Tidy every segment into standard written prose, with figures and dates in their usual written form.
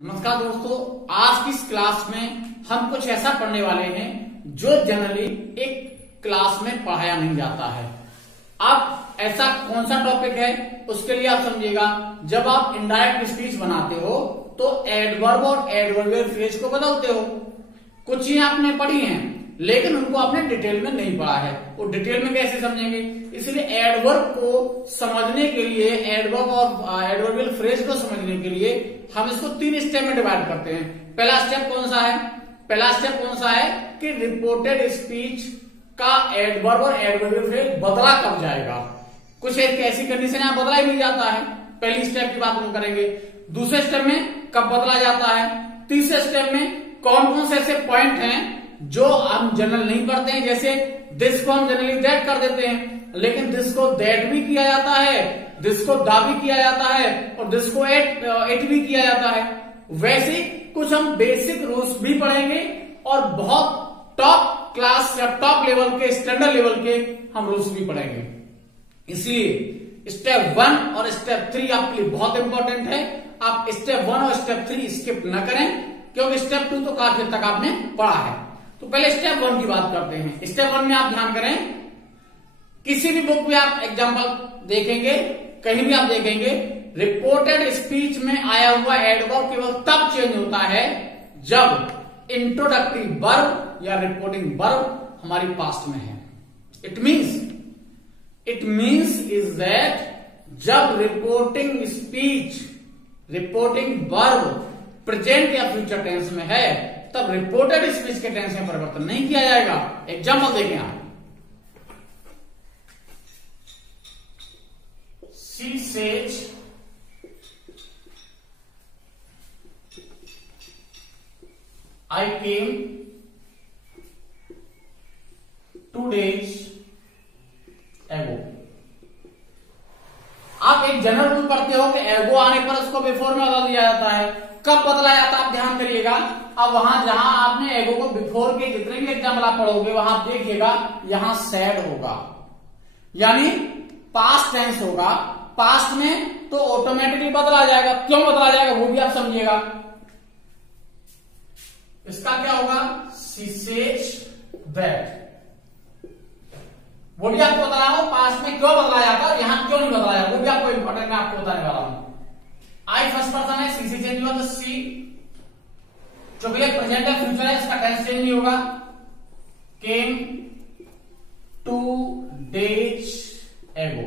नमस्कार दोस्तों, आज की इस क्लास में हम कुछ ऐसा पढ़ने वाले हैं जो जनरली एक क्लास में पढ़ाया नहीं जाता है। अब ऐसा कौन सा टॉपिक है उसके लिए आप समझिएगा। जब आप इनडायरेक्ट स्पीच बनाते हो तो एडवर्ब और एडवर्बियल फ्रेज को बदलते हो। कुछ चीजें आपने पढ़ी हैं लेकिन उनको आपने डिटेल में नहीं पढ़ा है, वो डिटेल में कैसे समझेंगे। इसलिए एडवर्ब को समझने के लिए, एडवर्ब और एडवर्बियल फ्रेज को समझने के लिए हम इसको 3 स्टेप में डिवाइड करते हैं। पहला स्टेप कौन सा है? पहला स्टेप कौन सा है कि रिपोर्टेड स्पीच का एडवर्ब और एडवर्बियल फ्रेज बदला कब जाएगा। कुछ एक ऐसी कंडीशन है बदला ही नहीं जाता है। पहली स्टेप की बात हम करेंगे। दूसरे स्टेप में कब बदला जाता है। तीसरे स्टेप में कौन कौन से ऐसे पॉइंट हैं जो हम जनरल नहीं पढ़ते हैं। जैसे दिस को हम जनरली दैट कर देते हैं, लेकिन दिस को दैट भी किया जाता है, दिस को दा भी किया जाता है और दिस को एट भी किया जाता है। वैसे कुछ हम बेसिक रूल्स भी पढ़ेंगे और बहुत टॉप क्लास या टॉप लेवल के, स्टैंडर्ड लेवल के हम रूल्स भी पढ़ेंगे। इसलिए स्टेप 1 और स्टेप 3 आपके लिए बहुत इंपॉर्टेंट है। आप स्टेप 1 और स्टेप 3 स्किप न करें, क्योंकि स्टेप 2 तो काफी हद तक आपने पढ़ा है। तो पहले स्टेप 1 की बात करते हैं। स्टेप 1 में आप ध्यान करें, किसी भी बुक में आप एग्जांपल देखेंगे, कहीं भी आप देखेंगे, रिपोर्टेड स्पीच में आया हुआ एडवर्ब केवल तब चेंज होता है जब इंट्रोडक्टरी वर्ब या रिपोर्टिंग वर्ब हमारी पास्ट में है। इट मीन्स इज दैट जब reporting speech, reporting verb present या फ्यूचर टेंस में है तब रिपोर्टेड स्पीच के टेंस में परिवर्तन नहीं किया जाएगा। एग्जांपल देखें आप, She says I came 2 days ago। आप एक जनरल रूल पढ़ते हो कि एगो आने पर उसको बिफोर में बदल दिया जाता है। कब बदला जाता है आप ध्यान करिएगा। अब वहां जहां आपने एगो को बिफोर के जितने भी एग्जाम्पल आप पढ़ोगे वहां आप देखिएगा यहां सैड होगा, यानी पास्ट टेंस होगा। पास्ट में तो ऑटोमेटिकली बदला जाएगा। क्यों बदला जाएगा वो भी आप समझिएगा। इसका क्या होगा? She says that, वो भी आपको बता रहा हूं पास्ट में क्यों बदला जाता है, यहां क्यों नहीं बदला जाता, वो भी आपको इंपॉर्टेंट मैं आपको बताने वाला हूं। आई फर्स्ट पर्सन है, सी से चेंज हुआ तो सी, चूंकि ये प्रेजेंट है फ्यूचर है, इसका टेंस चेंज नहीं होगा। केम 2 days ago।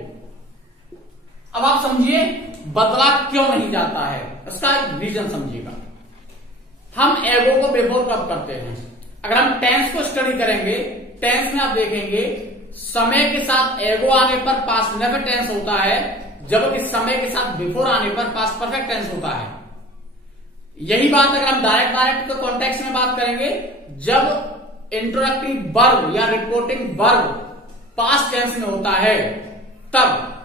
अब आप समझिए बदला क्यों नहीं जाता है, इसका रीजन समझिएगा। हम एगो को बिफोर कब करते हैं? अगर हम टेंस को स्टडी करेंगे, टेंस में आप देखेंगे समय के साथ एगो आने पर पास्ट नेवर टेंस होता है, जबकि समय के साथ बिफोर आने पर पास्ट परफेक्ट टेंस होता है। यही बात अगर हम डायरेक्ट कॉन्टेक्स्ट में बात करेंगे, जब इंट्रोडक्टरी वर्ब या रिपोर्टिंग वर्ब पास्ट टेंस में होता है तब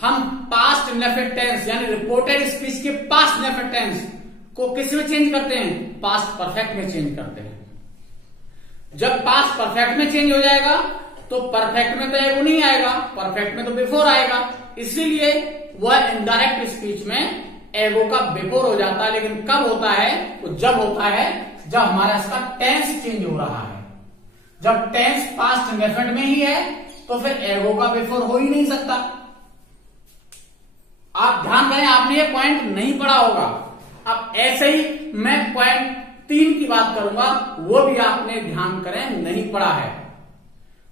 हम पास्ट इंडेफिनिट टेंस यानी रिपोर्टेड स्पीच के पास्ट इंडेफिनिट टेंस को किस में चेंज करते हैं? पास्ट परफेक्ट में चेंज करते हैं। जब पास्ट परफेक्ट में चेंज हो जाएगा तो परफेक्ट में तो एगो नहीं आएगा, परफेक्ट में तो बिफोर आएगा। इसीलिए वह इनडायरेक्ट स्पीच में एगो का बिफोर हो जाता है। लेकिन कब होता है? तो जब होता है जब हमारा इसका टेंस चेंज हो रहा है। जब टेंस पास्ट इंडेफिनिट में ही है तो फिर एगो का बिफोर हो ही नहीं सकता। आप ध्यान करें, आपने ये पॉइंट नहीं पढ़ा होगा। अब ऐसे ही मैं पॉइंट 3 की बात करूंगा, वो भी आपने ध्यान करें नहीं पढ़ा है।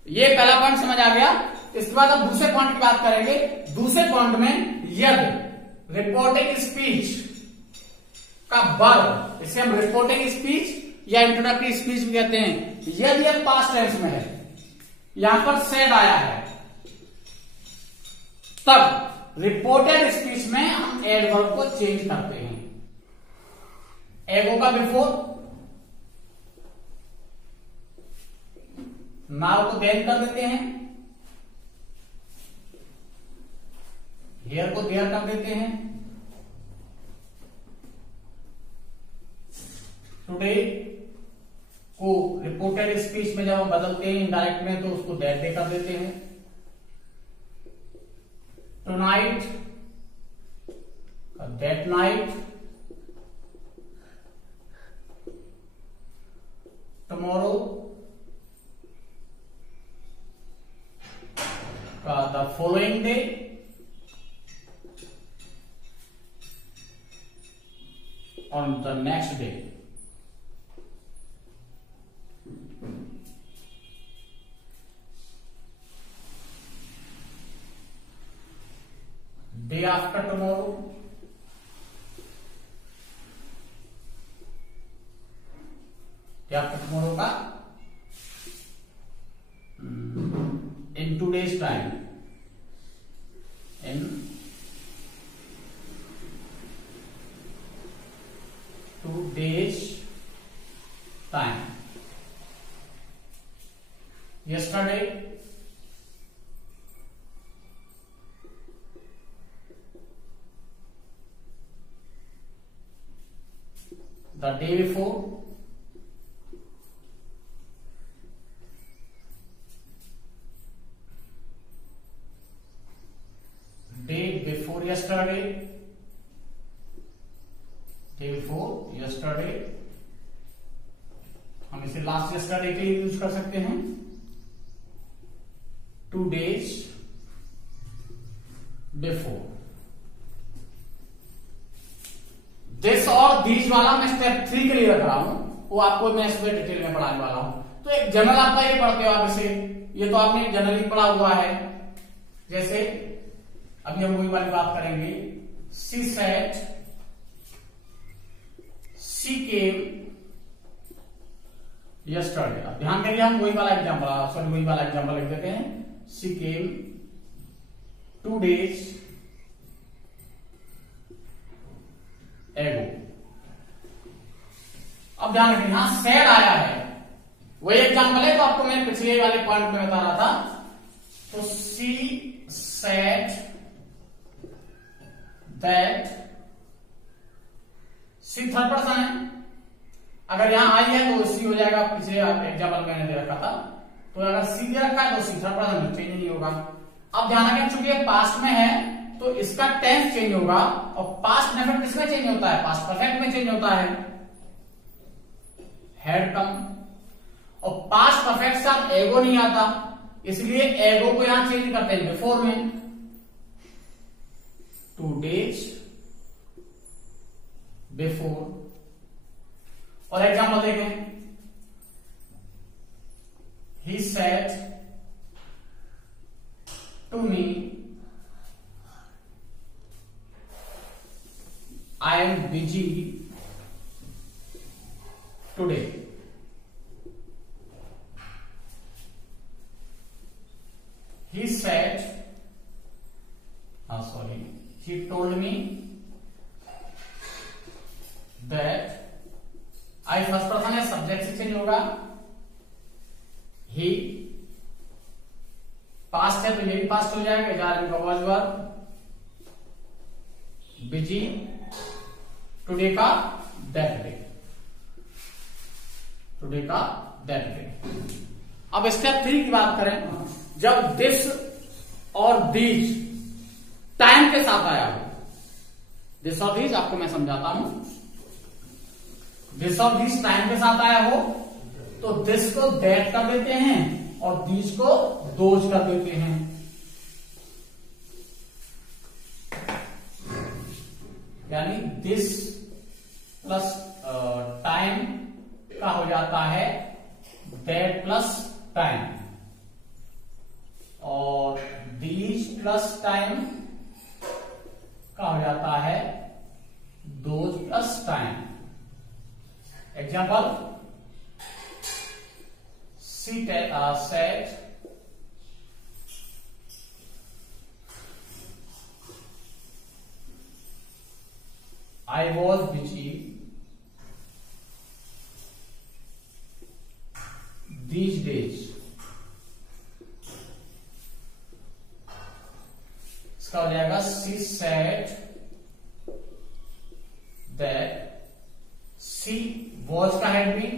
ये पहला पॉइंट समझ आ गया। इसके बाद अब दूसरे पॉइंट की बात करेंगे। दूसरे पॉइंट में यदि रिपोर्टिंग स्पीच का वर्ब, इसे हम रिपोर्टिंग स्पीच या इंट्रोडक्टरी स्पीच भी कहते हैं, यदि यह पास्ट टेंस में है, यहां पर सेड आया है, तब रिपोर्टेड स्पीच में हम एडवर्ब को चेंज करते हैं। एगो का बिफोर, नाउ को देन कर देते हैं, हियर को देयर कर देते हैं, टुडे को रिपोर्टेड स्पीच में जब हम बदलते हैं इनडायरेक्ट में तो उसको दैट डे कर देते हैं। Tonight that night, on the next day. Day after tomorrow, day after tomorrow का in 2 days time, in 2 days time. Yesterday, the day before, day before yesterday, day before yesterday, हम इसे last yesterday के लिए use कर सकते हैं. 2 days before. This और these वाला मैं स्टेप 3 के लिए रख रहा हूं, वो आपको मैं इसमें डिटेल में पढ़ाने वाला हूं. तो एक जनरल आपका ये पढ़ते हो आप इसे, ये तो आपने जनरली पढ़ा हुआ है. जैसे अभी हम वही वाली बात करेंगे. She said, she came yesterday. अब ध्यान करिए, हम वही वाला एग्जाम्पल लिख देते हैं. शी केम 2 days एगो. अब ध्यान रखिए, यहां सेड आया है, वही एग्जाम्पल है तो आपको मैं पिछले वाले पॉइंट में बता रहा था. तो she said that, she third person है. अगर यहां आई है तो सी हो जाएगा, पिछले एग्जाम्पल मैंने दे रखा था. तो अगर सी दे रखा है तो सी थर्ड पर्सन चेंज नहीं होगा. अब ध्यान रखें, चूंकि ये पास्ट में है तो इसका टेंस चेंज होगा, और पास्ट परफेक्ट किसमें चेंज होता है? पास्ट परफेक्ट में चेंज होता है. हैड कम, और पास्ट परफेक्ट साथ एगो नहीं आता, इसलिए एगो को यहां चेंज करते हैं बिफोर में. 2 days बिफोर. और एग्जाम्पल देखें. He said to me, I am busy today. He said, he told me that, I first person है, सब्जेक्ट से चेंज होगा. ही पास्ट है तो ये भी पास्ट हो जाएगा, इजारे का वॉज वर्ब. बिजी टुडे का दैट डे, टुडे का दैट डे. अब स्टेप 3 की बात करें. जब दिस और दीज टाइम के साथ आया हो, दिस और दीज आपको मैं समझाता हूं. दिस और दीज टाइम के साथ आया हो तो दिस को दैट कर देते हैं और दीज को दोज कर देते हैं. यानी दिस प्लस टाइम का हो जाता है दैट प्लस टाइम, और दीज प्लस टाइम का हो जाता है those plus time. Example, she said I was busy these days. इसका हो जाएगा she said that, she was का हेड भी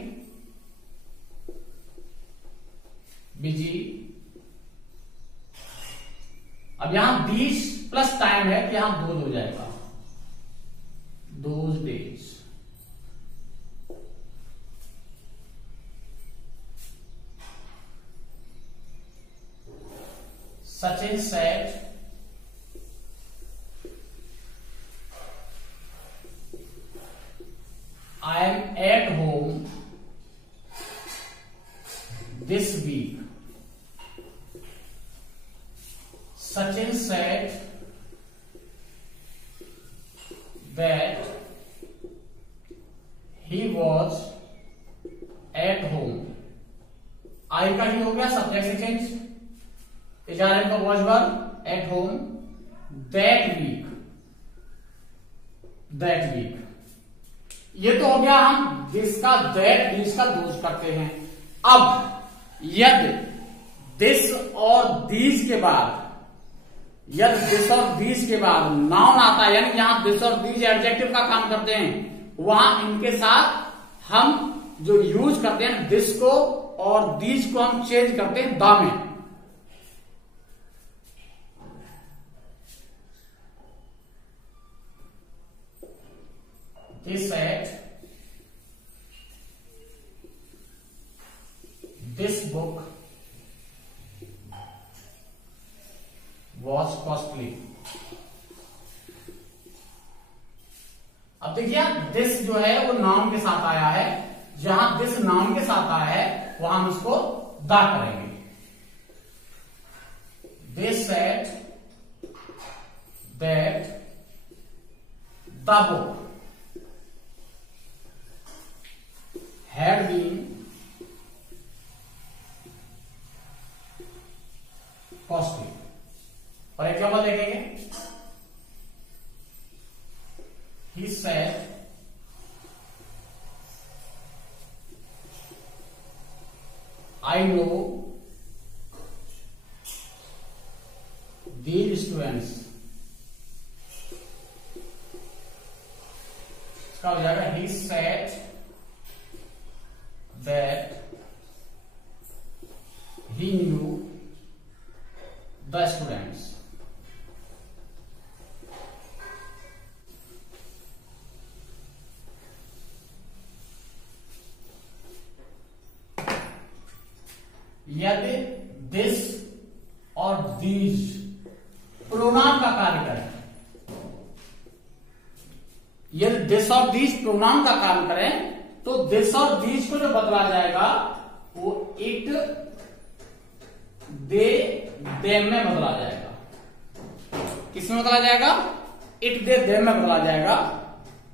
बिजी. अब यहां these प्लस टाइम है कि यहां दोज हो जाएगा, those days. Sachin said I am at home this week. Sachin said that he was at home. I का ही हो गया सब्जेक्ट से चेंज, इजारे का was verb at home that week, that week. ये तो हो गया हम दिस का दैट दिस का दोष करते हैं। अब यदि दिस और दीज के बाद, यदि दिस और दीज के बाद नाउन आता है, यानी यहां दिस और दीज एडजेक्टिव का काम करते हैं, वहां इनके साथ हम जो यूज करते हैं दिस को और दीज को हम चेंज करते हैं द में। This at this book was costly। अब देखिए दिस जो है वो नाउन के साथ आया है, जहां दिस नाउन के साथ आया है वहां हम उसको द करेंगे। They said that the book had been costly। और एग्जाम्पल देखेंगे। He said I know these students। इसका हो जाएगा he said that he knew the students। यदि दिस और दीज प्रोनाउन का कार्य करें, यदि दिस और दीज प्रोनाउन का काम करें तो दिस और दीज को जो बदला जाएगा वो इट दे देम में बदला जाएगा। किसमें बदला जाएगा? इट दे देम में बदला जाएगा,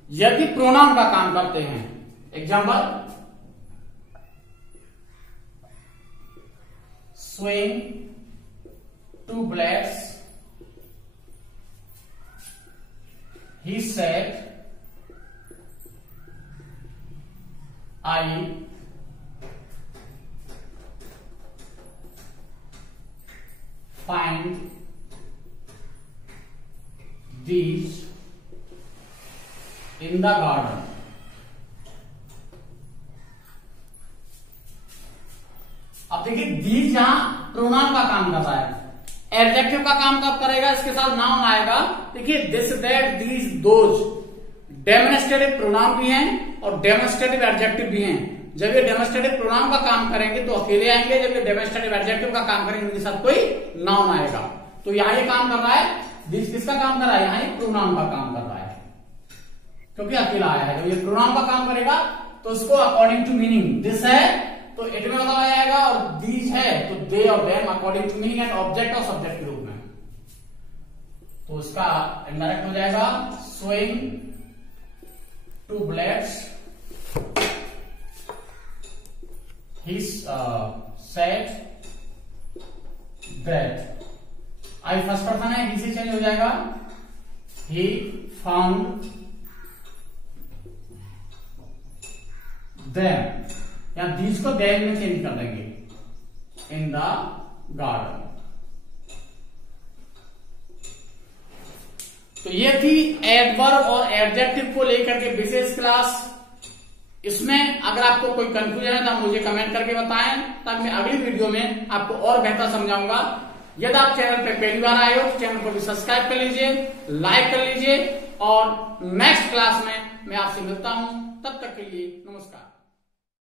यदि प्रोनाउन का काम करते हैं। Example, swing two blades, he said I find these in the garden। अब देखिए दीज यहां प्रोनाउन का काम कर रहा है, एडजेक्टिव का काम कब करेगा? इसके साथ नाउन आएगा। देखिए this that these those demonstrative pronoun भी हैं और डेमोन्स्ट्रेटिव एडजेक्टिव भी हैं। जब ये डेमोन्स्ट्रेटिव प्रोनाउन का काम करेंगे तो अकेले आएंगे, जब ये डेमोन्स्ट्रेटिव एडजेक्टिव का काम करेंगे उनके साथ कोई नाउन आएगा। तो यहां ये काम कर रहा है, दिस किसका काम कर रहा है? यहां ये प्रोनाउन का काम कर रहा है, क्योंकि अकेला आया है। जब ये प्रोनाउन का काम करेगा तो उसको अकॉर्डिंग टू मीनिंग, दिस है तो इट में बताया जाएगा, और दीज है तो दे और them according to meaning and object और सब्जेक्ट के रूप में। तो उसका इनडायरेक्ट हो जाएगा swing to blades, he said that। I first person है, he से चेंज हो जाएगा he found them, या दीज को देम में चेंज कर देंगे इन द गार्डन। तो ये थी एडवर्ब और एडजेक्टिव को लेकर के विशेष क्लास। इसमें अगर आपको कोई कंफ्यूजन है तो आप मुझे कमेंट करके बताएं, ताकि मैं अगली वीडियो में आपको और बेहतर समझाऊंगा। यदि आप चैनल पर पहली बार आए हो तो चैनल को भी सब्सक्राइब कर लीजिए, लाइक कर लीजिए, और नेक्स्ट क्लास में मैं आपसे मिलता हूं। तब तक के लिए नमस्कार।